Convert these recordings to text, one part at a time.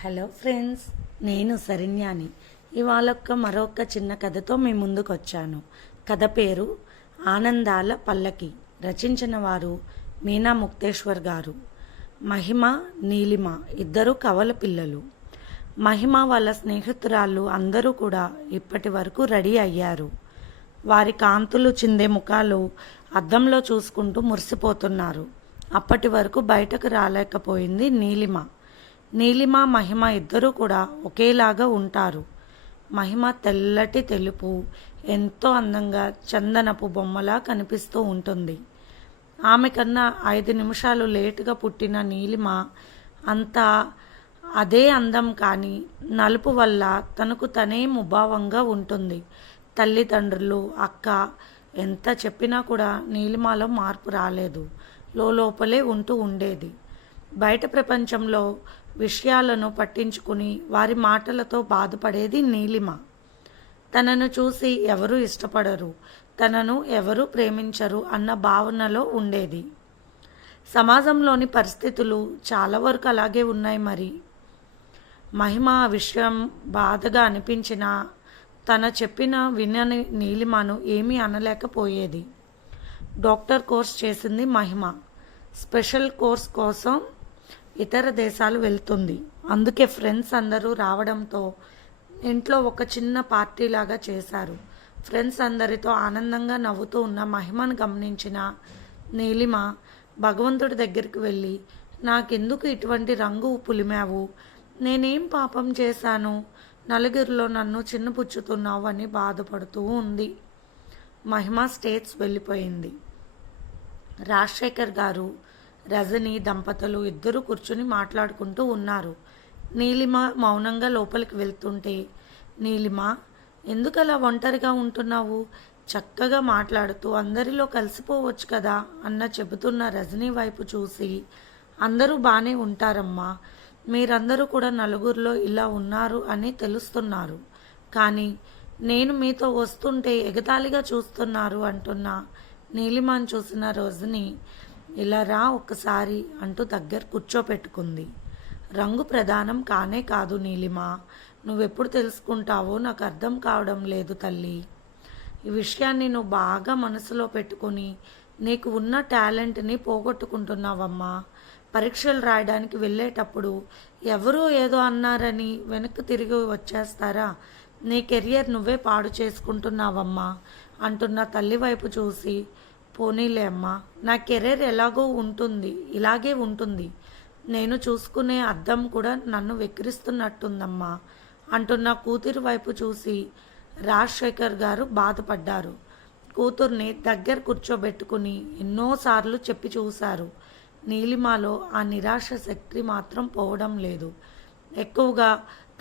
Hello friends, నేను శరణ్యాని. ఇవాళ మరొక చిన్న కథతో మీ ముందుకు వచ్చాను. కథ పేరు ఆనందాల పల్లకి. రచించిన వారు మీనా ముక్తేశ్వర్ గారు. మహిమ, నీలిమ ఇద్దరు కవల పిల్లలు. మహిమ వాళ్ళ స్నేహితురాళ్ళు అందరూ కూడా ఇప్పటి వరకు రెడీ అయ్యారు. వారి కాంతులు చిందే ముఖాలు అద్దంలో చూసుకుంటూ మురిసిపోతున్నారు. అప్పటి వరకు బయటకు రాలేకపోయింది నీలిమ. మహిమ ఇద్దరూ కూడా ఒకేలాగా ఉంటారు. మహిమ తెల్లటి తెలుపు, ఎంతో అందంగా చందనపు బొమ్మలా కనిపిస్తూ ఉంటుంది. ఆమె కన్నా 5 నిమిషాలు లేటుగా పుట్టిన నీలిమ అంతా అదే అందం, కానీ నలుపు వల్ల తనకు తనే ముభావంగా ఉంటుంది. తల్లిదండ్రులు, అక్క ఎంత చెప్పినా కూడా నీలిమలో మార్పు రాలేదు. లోపలే ఉంటూ ఉండేది. బయట ప్రపంచంలో విషయాలను పట్టించుకుని వారి మాటలతో బాధపడేది నీలిమ. తనను చూసి ఎవరూ ఇష్టపడరు, తనను ఎవరూ ప్రేమించరు అన్న భావనలో ఉండేది. సమాజంలోని పరిస్థితులు చాలా వరకు అలాగే ఉన్నాయి. మరి మహిమ ఆ విషయం బాధగా అనిపించినా తన చెప్పిన వినని నీలిమను ఏమీ అనలేకపోయేది. డాక్టర్ కోర్స్ చేసింది మహిమ. స్పెషల్ కోర్స్ కోసం ఇతర దేశాలు వెళ్తుంది. అందుకే ఫ్రెండ్స్ అందరూ రావడంతో ఇంట్లో ఒక చిన్న పార్టీలాగా చేశారు. ఫ్రెండ్స్ అందరితో ఆనందంగా నవ్వుతూ ఉన్న మహిమను గమనించిన నీలిమ భగవంతుడి దగ్గరికి వెళ్ళి, నాకెందుకు ఇటువంటి రంగు పులిమావు? నేనేం పాపం చేశాను? నలుగురిలో నన్ను చిన్నపుచ్చుతున్నావు అని బాధపడుతూ ఉంది. మహిమ స్టేట్స్ వెళ్ళిపోయింది. రాజశేఖర్ గారు, రజని దంపతులు ఇద్దరు కూర్చుని మాట్లాడుకుంటూ ఉన్నారు. నీలిమ మౌనంగా లోపలికి వెళ్తుంటే, నీలిమ, ఎందుకలా ఒంటరిగా ఉంటున్నావు? చక్కగా మాట్లాడుతూ అందరిలో కలిసిపోవచ్చు కదా అన్న చెబుతున్న రజనీ వైపు చూసి, అందరూ బాగానే ఉంటారమ్మా, మీరందరూ కూడా నలుగురిలో ఇలా ఉన్నారు అని తెలుస్తున్నారు, కానీ నేను మీతో వస్తుంటే ఎగతాళిగా చూస్తున్నారు అంటున్న నీలిమను చూసిన రజని, ఇలా రా ఒక్కసారి అంటూ దగ్గర కూర్చోపెట్టుకుంది. రంగు ప్రధానం కానే కాదు నీలిమ, నువ్వెప్పుడు తెలుసుకుంటావో నాకు అర్థం కావడం లేదు తల్లి. ఈ విషయాన్ని నువ్వు బాగా మనసులో పెట్టుకుని నీకు ఉన్న టాలెంట్ని పోగొట్టుకుంటున్నావమ్మా. పరీక్షలు రాయడానికి వెళ్ళేటప్పుడు ఎవరో ఏదో అన్నారని వెనక్కి తిరిగి వచ్చేస్తారా? నీ కెరియర్ నువ్వే పాడు చేసుకుంటున్నావమ్మా అంటున్న తల్లి వైపు చూసి, పోనీలే అమ్మా, నా కెరీర్ ఎలాగో ఉంటుంది, ఇలాగే ఉంటుంది, నేను చూసుకునే అద్దం కూడా నన్ను వెక్కిరిస్తున్నట్టుందమ్మా అంటున్న కూతురు వైపు చూసి రాజశేఖర్ గారు బాధపడ్డారు. కూతుర్ని దగ్గర కూర్చోబెట్టుకుని ఎన్నోసార్లు చెప్పి చూశారు. నీలిమలో ఆ నిరాశ శక్తి మాత్రం పోవడం లేదు. ఎక్కువగా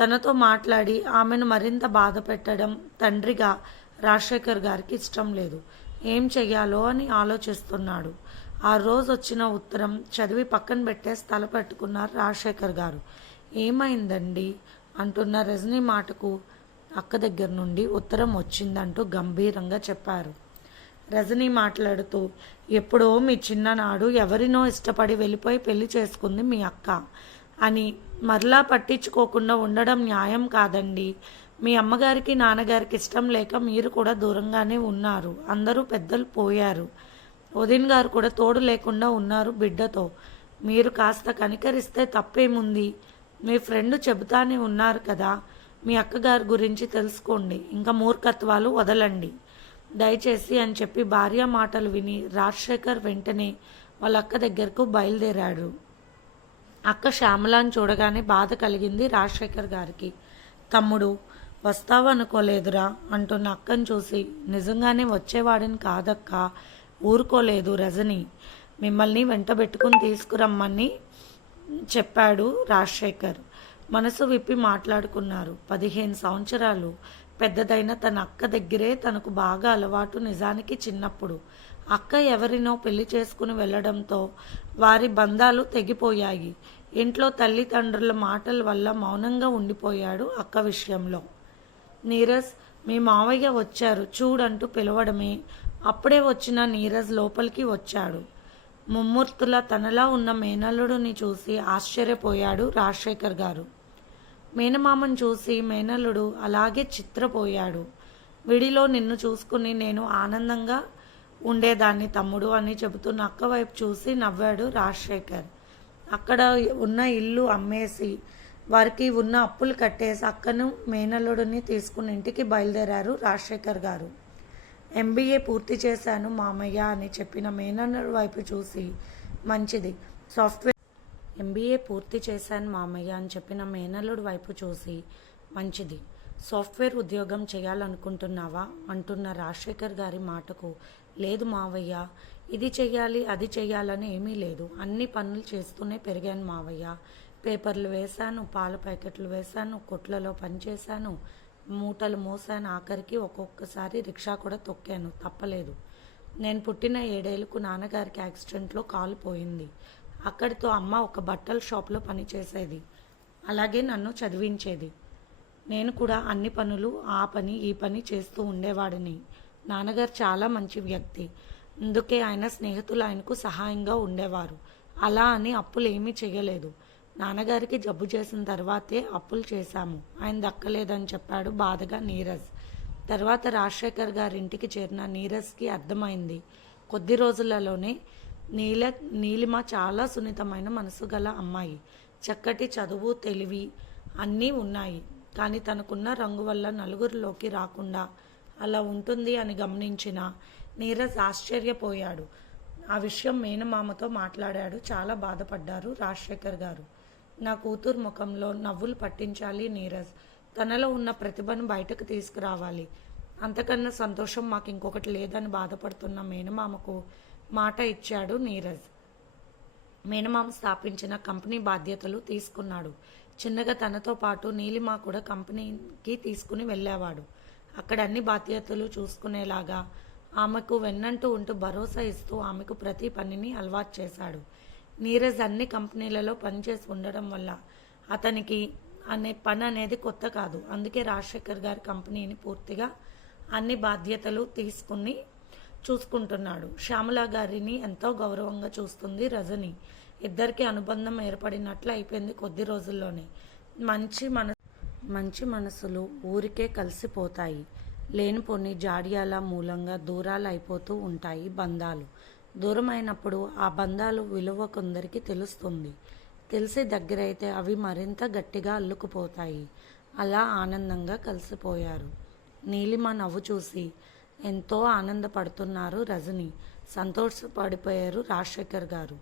తనతో మాట్లాడి ఆమెను మరింత బాధ పెట్టడం తండ్రిగా రాజశేఖర్ గారికి ఇష్టం లేదు. ఏం చెయ్యాలో అని ఆలోచిస్తున్నాడు. ఆ రోజు వచ్చిన ఉత్తరం చదివి పక్కన పెట్టేసి తల పెట్టుకున్నారు రాజశేఖర్ గారు. ఏమైందండి అంటున్న రజనీ మాటకు, అక్క దగ్గర నుండి ఉత్తరం వచ్చిందంటూ గంభీరంగా చెప్పారు. రజనీ మాట్లాడుతూ, ఎప్పుడో మీ చిన్ననాడు ఎవరినో ఇష్టపడి వెళ్ళిపోయి పెళ్లి చేసుకుంది మీ అక్క అని మరలా పట్టించుకోకుండా ఉండడం న్యాయం కాదండి. మీ అమ్మగారికి నాన్నగారికి ఇష్టం లేక మీరు కూడా దూరంగానే ఉన్నారు. అందరూ పెద్దలు పోయారు. వదిన గారు కూడా తోడు లేకుండా ఉన్నారు బిడ్డతో. మీరు కాస్త కనికరిస్తే తప్పేముంది? మీ ఫ్రెండ్ చెబుతానే ఉన్నారు కదా, మీ అక్కగారి గురించి తెలుసుకోండి, ఇంకా మూర్ఖత్వాలు వదలండి దయచేసి అని చెప్పి భార్య మాటలు విని రాజశేఖర్ వెంటనే వాళ్ళ అక్క దగ్గరకు బయలుదేరాడు. అక్క శ్యామలాని చూడగానే బాధ కలిగింది రాజశేఖర్ గారికి. తమ్ముడు, వస్తావనుకోలేదురా అంటున్న అక్కను చూసి, నిజంగానే వచ్చేవాడిని కాదక్క, ఊరుకోలేదు రజని, మిమ్మల్ని వెంటబెట్టుకుని తీసుకురమ్మని చెప్పాడు రాజశేఖర్. మనసు విప్పి మాట్లాడుకున్నారు. 15 సంవత్సరాలు పెద్దదైన తన అక్క దగ్గరే తనకు బాగా అలవాటు. నిజానికి చిన్నప్పుడు అక్క ఎవరినో పెళ్లి చేసుకుని వెళ్లడంతో వారి బంధాలు తెగిపోయాయి. ఇంట్లో తల్లిదండ్రుల మాటల వల్ల మౌనంగా ఉండిపోయాడు అక్క విషయంలో. నీరజ్, మీ మావయ్య వచ్చారు చూడంటూ పిలవడమే. అప్పుడే వచ్చిన నీరజ్ లోపలికి వచ్చాడు. ముమ్మూర్తుల తనలా ఉన్న మేనల్లుడిని చూసి ఆశ్చర్యపోయాడు రాజశేఖర్ గారు. మేనమామను చూసి మేనల్లుడు అలాగే చిత్రపోయాడు. విడిలో నిన్ను చూసుకుని నేను ఆనందంగా ఉండేదాన్ని తమ్ముడు అని చెబుతున్న అక్క వైపు చూసి నవ్వాడు రాజశేఖర్. అక్కడ ఉన్న ఇల్లు అమ్మేసి వారికి ఉన్న అప్పులు కట్టేసి అక్కను మేనల్లుడిని తీసుకుని ఇంటికి బయలుదేరారు రాజశేఖర్ గారు. ఎంబీఏ పూర్తి చేశాను మామయ్య అని చెప్పిన మేనల్లుడి వైపు చూసి మంచిది సాఫ్ట్వేర్ ఎంబీఏ పూర్తి చేశాను మామయ్య అని చెప్పిన మేనల్లుడి వైపు చూసి మంచిది సాఫ్ట్వేర్ ఉద్యోగం చేయాలనుకుంటున్నావా అంటున్న రాజశేఖర్ గారి మాటకు లేదు మావయ్య, ఇది చెయ్యాలి అది చెయ్యాలని ఏమీ లేదు, అన్ని పనులు చేస్తూనే పెరిగాను మావయ్య. పేపర్లు వేశాను, పాల ప్యాకెట్లు వేశాను, కొట్లలో పనిచేశాను, మూటలు మోసాను, ఆఖరికి ఒక్కొక్కసారి రిక్షా కూడా తొక్కాను, తప్పలేదు. నేను పుట్టిన 7 ఏళ్లకు నాన్నగారికి యాక్సిడెంట్లో కాలు పోయింది. అక్కడితో అమ్మ ఒక బట్టల షాప్లో పనిచేసేది, అలాగే నన్ను చదివించేది. నేను కూడా అన్ని పనులు ఆ పని ఈ పని చేస్తూ ఉండేవాడిని. నాన్నగారు చాలా మంచి వ్యక్తి, అందుకే ఆయన స్నేహితులు ఆయనకు సహాయంగా ఉండేవారు. అలా అని అప్పులు ఏమీ చేయలేదు. నాన్నగారికి జబ్బు చేసిన తర్వాతే అప్పులు చేశాము, ఆయన దక్కలేదని చెప్పాడు బాధగా నీరజ్. తర్వాత రాజశేఖర్ గారింటికి చేరిన నీరజ్కి అర్థమైంది కొద్ది రోజులలోనే నీలిమ చాలా సున్నితమైన మనసు గల అమ్మాయి. చక్కటి చదువు తెలివి అన్నీ ఉన్నాయి, కానీ తనకున్న రంగు వల్ల నలుగురిలోకి రాకుండా అలా ఉంటుంది అని గమనించిన నీరజ్ ఆశ్చర్యపోయాడు. ఆ విషయం మేనమామతో మాట్లాడాడు. చాలా బాధపడ్డారు రాజశేఖర్ గారు. నా కూతురు ముఖంలో నవ్వులు పట్టించాలి నీరజ్, తనలో ఉన్న ప్రతిభను బయటకు తీసుకురావాలి, అంతకన్నా సంతోషం మాకు ఇంకొకటి లేదని బాధపడుతున్న మేనమామకు మాట ఇచ్చాడు నీరజ్. మేనమామ స్థాపించిన కంపెనీ బాధ్యతలు తీసుకున్నాడు. చిన్నగా తనతో పాటు నీలిమ కూడా కంపెనీకి తీసుకుని వెళ్ళేవాడు. అక్కడ అన్ని బాధ్యతలు చూసుకునేలాగా ఆమెకు వెన్నంటూ ఉంటూ భరోసా ఇస్తూ ఆమెకు ప్రతి పనిని అలవాటు చేశాడు. నీరజ్ అన్ని కంపెనీలలో పనిచేసి ఉండడం వల్ల అతనికి పని అనేది కొత్త కాదు. అందుకే రాజశేఖర్ గారి కంపెనీని పూర్తిగా అన్ని బాధ్యతలు తీసుకుని చూసుకుంటున్నాడు. శ్యామల గారిని ఎంతో గౌరవంగా చూస్తుంది రజని. ఇద్దరికి అనుబంధం ఏర్పడినట్లు అయిపోయింది కొద్ది రోజుల్లోనే. మంచి మనసులు ఊరికే కలిసిపోతాయి, లేనిపోని జాడ్యాల మూలంగా దూరాలు అయిపోతూ ఉంటాయి బంధాలు. దూరమైనప్పుడు ఆ బంధాలు విలువ కొందరికి తెలుస్తుంది, తెలిసి దగ్గరైతే అవి మరింత గట్టిగా అల్లుకుపోతాయి. అలా ఆనందంగా కలిసిపోయారు. నీలిమ నవ్వు చూసి ఎంతో ఆనందపడుతున్నారు రజని. సంతోషపడిపోయారు రాజశేఖర్ గారు.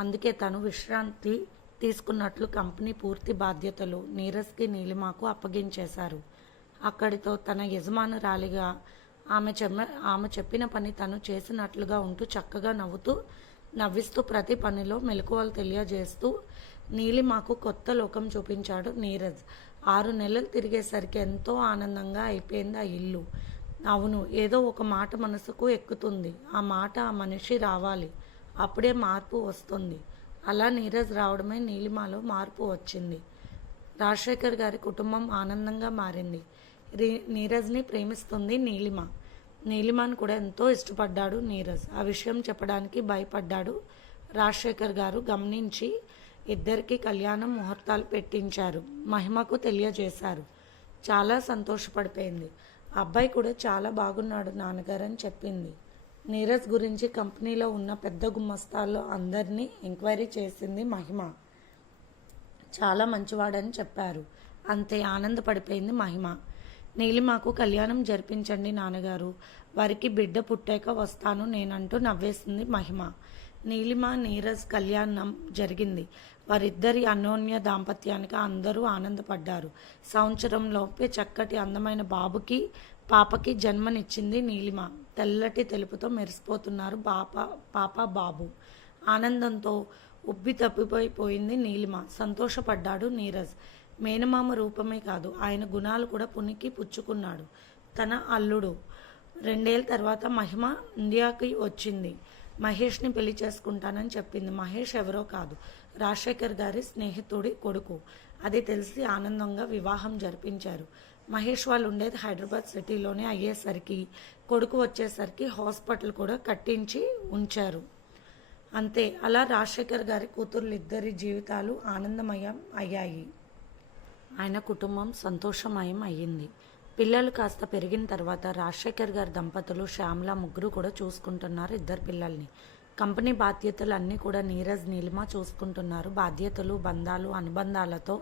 అందుకే తను విశ్రాంతి తీసుకున్నట్లు కంపెనీ పూర్తి బాధ్యతలు నీరజ్కి నీలిమకు అప్పగించేశారు. అక్కడితో తన యజమానురాలిగా ఆమె చెప్పిన పని తను చేసినట్లుగా ఉంటూ చక్కగా నవ్విస్తూ ప్రతి పనిలో మెలకువలు తెలియజేస్తూ నీలిమకు కొత్త లోకం చూపించాడు నీరజ్. 6 నెలలు తిరిగేసరికి ఎంతో ఆనందంగా అయిపోయింది ఆ ఇల్లు. అవును, ఏదో ఒక మాట మనసుకు ఎక్కుతుంది. ఆ మాట ఆ మనిషి రావాలి, అప్పుడే మార్పు వస్తుంది. అలా నీరజ్ రావడమే నీలిమలో మార్పు వచ్చింది. రాజశేఖర్ గారి కుటుంబం ఆనందంగా మారింది. నీరజ్ని ప్రేమిస్తుంది నీలిమ. నీలిమను కూడా ఎంతో ఇష్టపడ్డాడు నీరజ్. ఆ విషయం చెప్పడానికి భయపడ్డాడు రాజశేఖర్ గారు. గమనించి ఇద్దరికి కళ్యాణం ముహూర్తాలు పెట్టించారు. మహిమకు తెలియజేశారు. చాలా సంతోషపడిపోయింది. అబ్బాయి కూడా చాలా బాగున్నాడు నాన్నగారు అని చెప్పింది. నీరజ్ గురించి కంపెనీలో ఉన్న పెద్ద గుమస్తాల్లో అందరినీ ఎంక్వైరీ చేసింది మహిమ. చాలా మంచివాడని చెప్పారు. అంతే ఆనందపడిపోయింది మహిమ. నీలిమకు కళ్యాణం జరిపించండి నాన్నగారు, వారికి బిడ్డ పుట్టాక వస్తాను నేనంటూ నవ్వేసింది మహిమ. నీలిమ నీరజ్ కళ్యాణం జరిగింది. వారిద్దరి అన్యోన్య దాంపత్యానికి అందరూ ఆనందపడ్డారు. సంవత్సరంలోపే చక్కటి అందమైన పాపకి జన్మనిచ్చింది నీలిమ. తెల్లటి తెలుపుతో మెరిసిపోతున్నారు పాప బాబు. ఆనందంతో ఉబ్బి తప్పిపోయింది నీలిమ. సంతోషపడ్డాడు నీరజ్. మేనమామ రూపమే కాదు, ఆయన గుణాలు కూడా పునికి పుచ్చుకున్నాడు. తన అల్లుడు 2 ఏళ్ళ తర్వాత మహిమ ఇండియాకి వచ్చింది. మహేష్ని పెళ్లి చేసుకుంటానని చెప్పింది. మహేష్ ఎవరో కాదు, రాజశేఖర్ గారి స్నేహితుడి కొడుకు. అది తెలిసి ఆనందంగా వివాహం జరిపించారు. మహేష్ వాళ్ళు ఉండేది హైదరాబాద్ సిటీలోనే అయ్యేసరికి కొడుకు వచ్చేసరికి హాస్పిటల్ కూడా కట్టించి ఉంచారు. అంతే. అలా రాజశేఖర్ గారి కూతుర్లిద్దరి జీవితాలు ఆనందమయం అయ్యాయి. ఆయన కుటుంబం సంతోషమయం అయ్యింది. పిల్లలు కాస్త పెరిగిన తర్వాత రాజశేఖర్ గారి దంపతులు శ్యామల ముగ్గురు కూడా చూసుకుంటున్నారు ఇద్దరు పిల్లల్ని. కంపెనీ బాధ్యతలు అన్నీ కూడా నీరజ్ నీలిమ చూసుకుంటున్నారు. బాధ్యతలు బంధాలు అనుబంధాలతో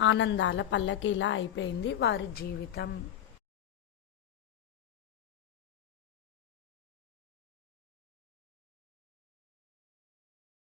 ఆనందాల పల్లకీలా అయిపోయింది వారి జీవితం.